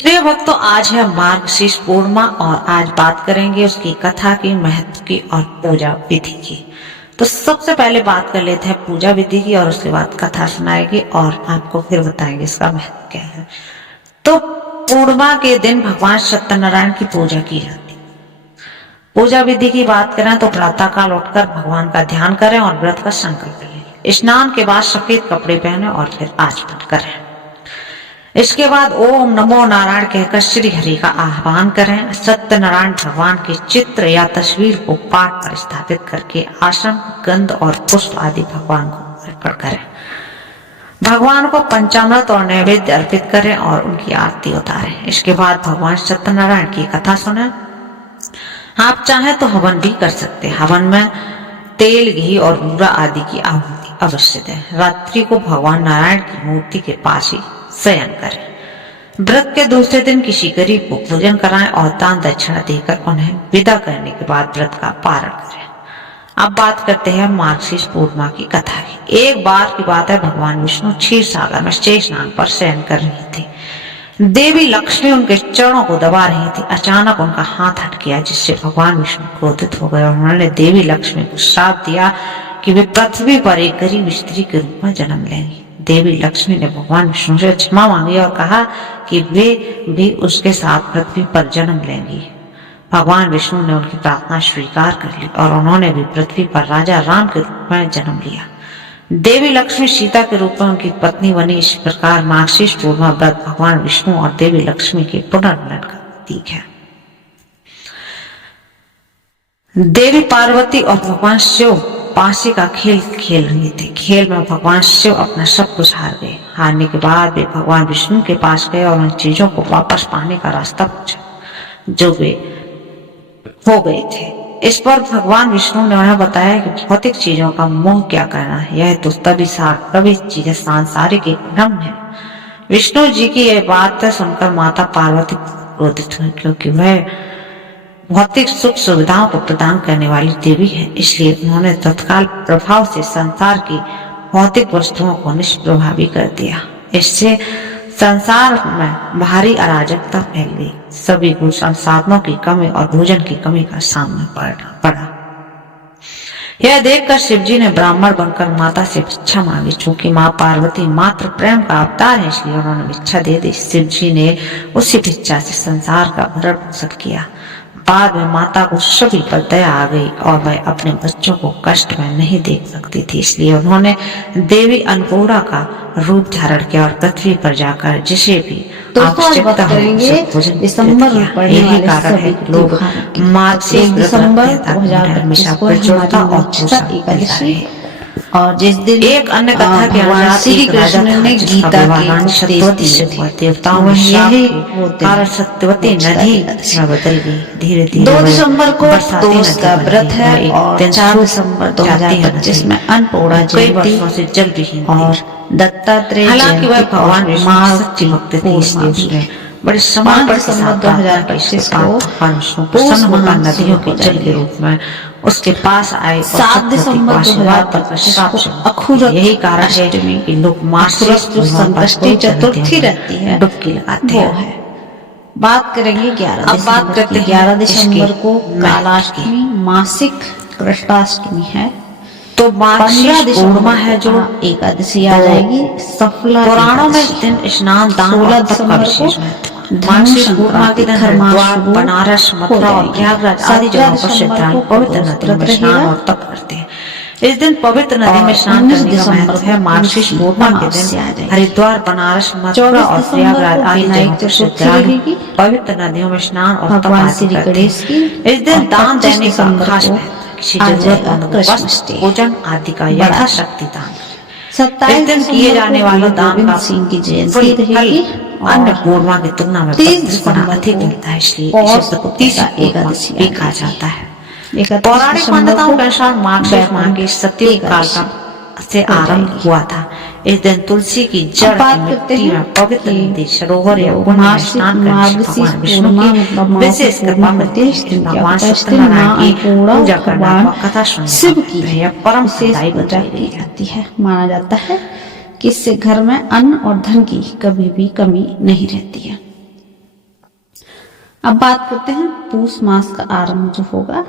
प्रिय भक्तों, आज है मार्गशीर्ष पूर्णिमा और आज बात करेंगे उसकी कथा की, महत्व की और पूजा विधि की। तो सबसे पहले बात कर लेते हैं पूजा विधि की और उसके बाद कथा सुनाएगी और आपको फिर बताएंगे इसका महत्व क्या है। तो पूर्णिमा के दिन भगवान सत्यनारायण की पूजा की जाती है। पूजा विधि की बात करें तो प्रातः काल उठकर भगवान का ध्यान करें और व्रत का संकल्प लें। स्नान के बाद सफेद कपड़े पहने और फिर आचमन करें। इसके बाद ओम नमो नारायण कहकर श्री हरि का आह्वान करें। सत्यनारायण भगवान के चित्र या तस्वीर को पाट पर स्थापित करके आसन, गंध और पुष्प आदि भगवान को अर्पण करें। भगवान को पंचामृत और नैवेद्य अर्पित करें और उनकी आरती उतारें। इसके बाद भगवान सत्यनारायण की कथा सुनें। आप चाहें तो हवन भी कर सकते हैं। हवन में तेल, घी और बूरा आदि की आहुति अवश्य दें। रात्रि को भगवान नारायण की मूर्ति के पास ही शयन करें। व्रत के दूसरे दिन किसी गरीब को भोजन कराएं और दान दक्षिणा देकर उन्हें विदा करने के बाद व्रत का पारण करें। अब बात करते हैं मार्गशीर्ष पूर्णिमा की कथा की। एक बार की बात है, भगवान विष्णु क्षीर सागर में शेषनाग पर शयन कर रही थी। देवी लक्ष्मी उनके चरणों को दबा रही थी। अचानक उनका हाथ हट गया, जिससे भगवान विष्णु क्रोधित हो गए और उन्होंने देवी लक्ष्मी को श्राप दिया कि वे पृथ्वी पर एक गरीब स्त्री के रूप में जन्म लेंगी। देवी लक्ष्मी ने भगवान विष्णु से क्षमा मांगी और कहा कि वे भी उसके साथ पृथ्वी पर जन्म लेंगी। भगवान विष्णु ने उनकी प्रार्थना स्वीकार कर ली और उन्होंने भी पृथ्वी पर राजा राम के रूप में जन्म लिया। देवी लक्ष्मी सीता के रूप में उनकी पत्नी बनी। इस प्रकार मार्गशीर्ष पूर्णिमा व्रत भगवान विष्णु और देवी लक्ष्मी के पुनर्मिलन का प्रतीक है। देवी पार्वती और भगवान शिव पासे का खेल खेल रहे थे। खेल में भगवान शिव अपना सब कुछ हार गए। हारने के बाद वे भगवान विष्णु के पास गए और उन चीजों को वापस पाने का रास्ता पूछा जो वे हो गए थे। इस पर भगवान विष्णु ने उन्हें बताया कि भौतिक चीजों का मोह क्या करना है, यह तो तभी चीजें सांसारिक एक भ्रम है। विष्णु जी की यह बात सुनकर माता पार्वती क्रोधित हुई, क्योंकि वह भौतिक सुख सुविधाओं को प्रदान करने वाली देवी है। इसलिए उन्होंने तत्काल प्रभाव से संसार की भौतिक वस्तुओं को निष्प्रभावी कर दिया। इससे संसार में भारी अराजकता फैल गई। सभी को संसाधनों की कमी और भोजन की कमी का सामना पड़ा। यह देखकर शिवजी ने ब्राह्मण बनकर माता से भिक्षा मांगी। चूंकि माँ पार्वती मात्र प्रेम का अवतार है, इसलिए उन्होंने भिक्षा दे दी। शिवजी ने उसी भिक्षा से संसार का भरण पोषण किया। बाद में माता को सभी पर दया आ गई और वह अपने बच्चों को कष्ट में नहीं देख सकती थी, इसलिए उन्होंने देवी अन्नपूर्णा का रूप धारण किया और पृथ्वी पर जाकर जिसे भी आवश्यकता हो दिसंबर में पढ़ने वाले सभी लोग मार्गशीर्ष व्रत हमेशा प्रचुरता और एकादशी और जिस दिन एक अन्य कथा के अनुसार श्री कृष्ण ने गीता के देवताओं में सत्यवती नदी में बदल गई। धीरे धीरे 2 दिसंबर को दोस्त का व्रत है और 4 दिसंबर 2025 में अन्नपूर्णा जयंती से जल विहीन और दत्तात्रेय। हालांकि वह भगवान विष्णु सच्ची भक्त थे, इसलिए उसने बड़े समर्पण के साथ 2025 को प्रसन्न होकर नदियों के जल के रूप में उसके पास आए। 7 दिसंबर 2025 अखुरत, यही कारण है कि लोग मार्गशीर्ष संकष्टी चतुर्थी रहती है डुबकी लगाते हैं। बात करेंगे 11 दिसंबर को कालाष्टमी, मासिक कृष्णाष्टमी है। तो मार्गशीर्ष पूर्णिमा है जो एकादशी आ जाएगी। सफला पुराणों में इस दिन स्नान, दान और तप का विशेष महत्व। मार्गशीर्ष पूर्णिमा के दिन हरिद्वार, बनारस, मथुरा और प्रयागराज आदि जगहों पर श्रद्धालु पवित्र नदी में स्नान और तप करते हैं। इस दिन पवित्र नदी में स्नान करने का महत्व है। मार्गशीर्ष पूर्णिमा के दिन हरिद्वार, बनारस, मथुरा और प्रयागराज आदि जगहों पर श्रद्धालु पवित्र नदियों में स्नान और तप आदि करते हैं। इस दिन दान देने का खास महत्व। किसी जरूरतमंद को वस्त्र, भोजन आदि का यथाशक्ति दान। 27 दिन किए जाने वाले दान का सिंह की जयंती रहेगी। अन्य पूर्णिमा की तुलना में 30 गुना अधिक मिलता है, इसलिए इसे 30 एकादशी भी कहा जाता है। पौराणिक मान्यताओं के अनुसार मार्गशीर्ष माह के सतयुग काल का से आरंभ हुआ था। इस दिन तुलसी की जड़ की मिट्टी में पवित्र नदी, सरोवर या कुंड में स्नान करने से भगवान विष्णु की विशेष कृपा मिलती है। भगवान सत्यनारायण की पूजा करना व कथा सुनना यह परम फलदायी बताई जाती है। माना जाता है कि इससे घर में अन्न और धन की कभी भी कमी नहीं रहती है। अब बात करते हैं पूष मास का आरंभ जो होगा